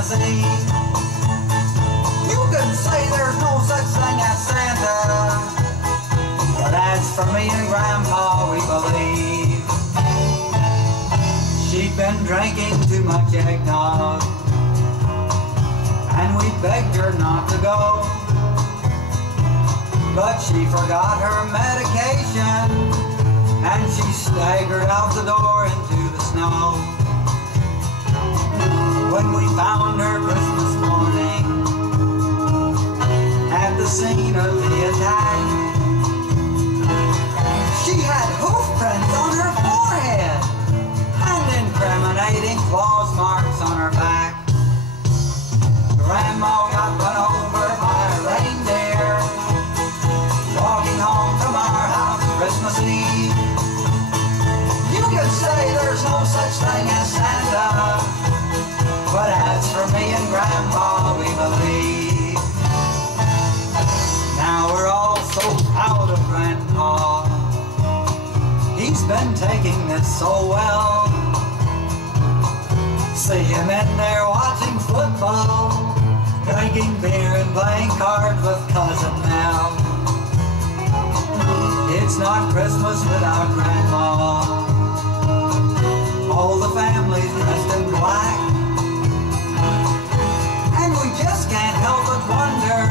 Christmas Eve. You can say there's no such thing as Santa, but as for me and Grandpa, we believe. She'd been drinking too much eggnog, and we begged her not to go, but she forgot her medication, and she staggered out the door into the snow. When we found her Christmas morning at the scene of the attack, she had hoof prints on her forehead and incriminating claws marks on her back. Grandma got run over by a reindeer walking home from our house Christmas Eve. You could say there's no such thing as Santa, but as for me and Grandpa, we believe. Now we're all so proud of Grandpa. He's been taking this so well. See him in there watching football, drinking beer and playing cards with Cousin Mel. It's not Christmas without Grandma. All the family's dressed in black, and we just can't help but wonder,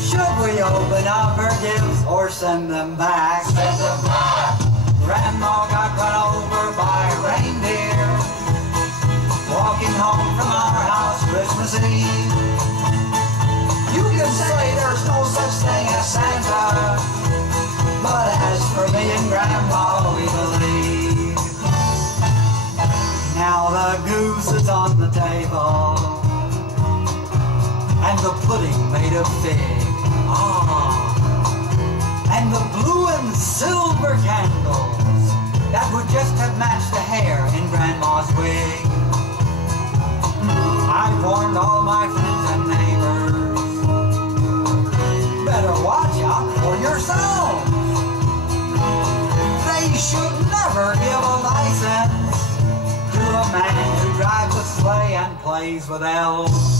should we open up her gifts or send them back? Send them back. Grandma got run over by a reindeer walking home from our house Christmas Eve. You can say there's no such thing as Santa, but as for me and Grandma, we believe. Now the goose is on the table, and the pudding made of fig. And the blue and silver candles that would just have matched the hair in Grandma's wig. I've warned all my friends and neighbors, better watch out for yourselves. They should never give a license to a man who drives a sleigh and plays with elves.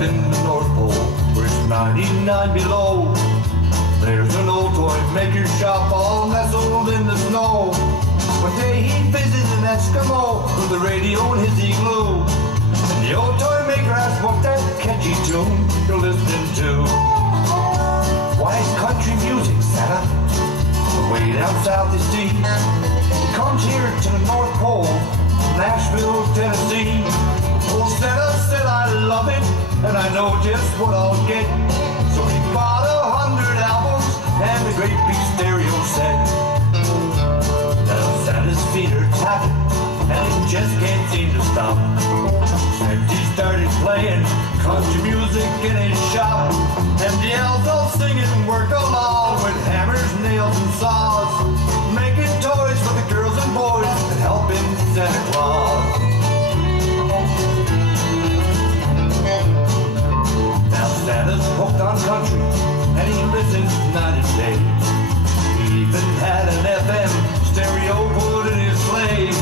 In the North Pole, where it's 99 below, there's an old toy maker shop all nestled in the snow. One day he visited an Eskimo with the radio in his igloo, and the old toy maker asked what that catchy tune you're listening to. Why, it's country music, Santa. Way down south is deep. It comes here to the North Pole, Nashville, Tennessee. Old Santa said I love it, and I know just what I'll get. So he bought 100 albums and a great big stereo set. Now Santa's feet are tapping, and he just can't seem to stop. Since he started playing country music in his shop, and the elves all singing work along with hammers, nails, and saws, making toys for the girls and boys and helping Santa Claus. Now Santa's hooked on country, and he listens night and day. He even had an FM stereo put in his sleigh,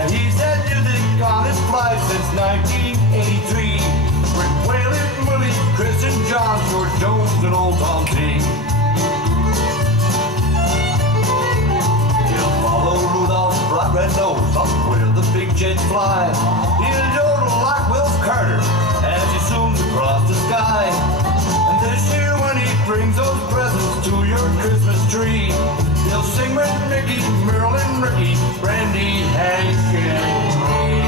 and he's had music on his flight since 1983, with Waylon, Willie, Chris and John, George Jones and Old Tom T. He'll follow Rudolph's bright red nose up where the big jets fly. He'll yodel like Will Carter as he zooms across the sky. And this year when he brings those presents to your Christmas tree, he'll sing with Mickey, Merle and Ricky, Brandy, Hank and me.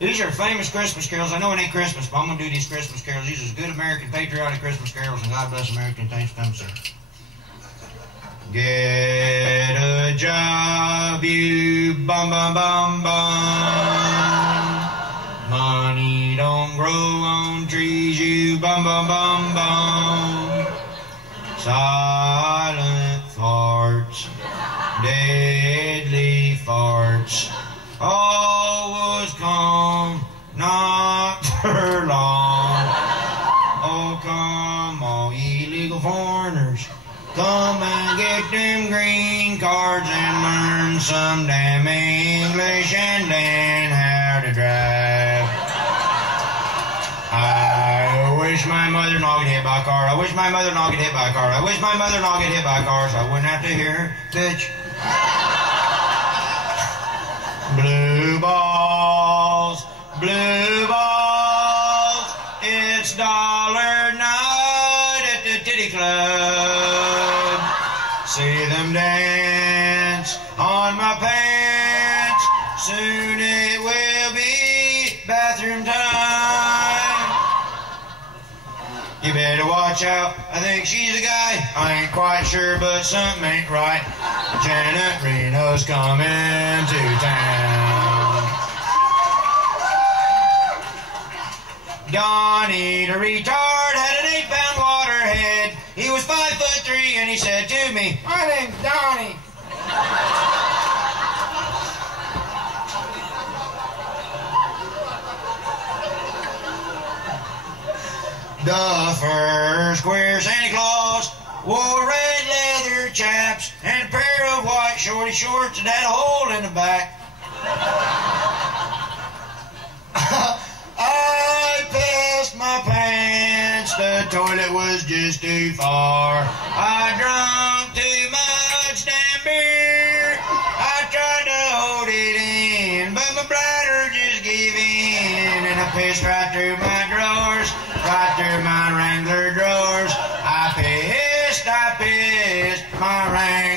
These are famous Christmas carols. I know it ain't Christmas, but I'm going to do these Christmas carols. These are good American patriotic Christmas carols, and God bless America and thanks to them, sir. Get a job, you bum bum bum bum. Money don't grow on trees, you bum bum bum bum. Silent farts, deadly farts. All was calm, not for long. Oh, come, all ye legal foreigners, come and get them green cards and learn some damn English and then how to drive. I wish my mother not get hit by a car. I wish my mother not get hit by a car. I wish my mother not get hit by a car so I wouldn't have to hear her bitch. Blue balls, it's dollar night at the titty club. See them dance on my pants, soon it will be bathroom time. You better watch out, I think she's a guy. I ain't quite sure, but something ain't right. Janet Reno's coming to town. Donnie the retard had an 8-pound waterhead. He was 5'3" and he said to me, "My name's Donnie." The first queer Santa Claus wore red leather chaps and a pair of white shorty shorts that had a hole in the back. I pissed my pants, the toilet was just too far. I drank too much damn beer. I tried to hold it in, but my bladder just gave in, and I pissed right through my drawers, right through my Wrangler drawers. I pissed my Wrangler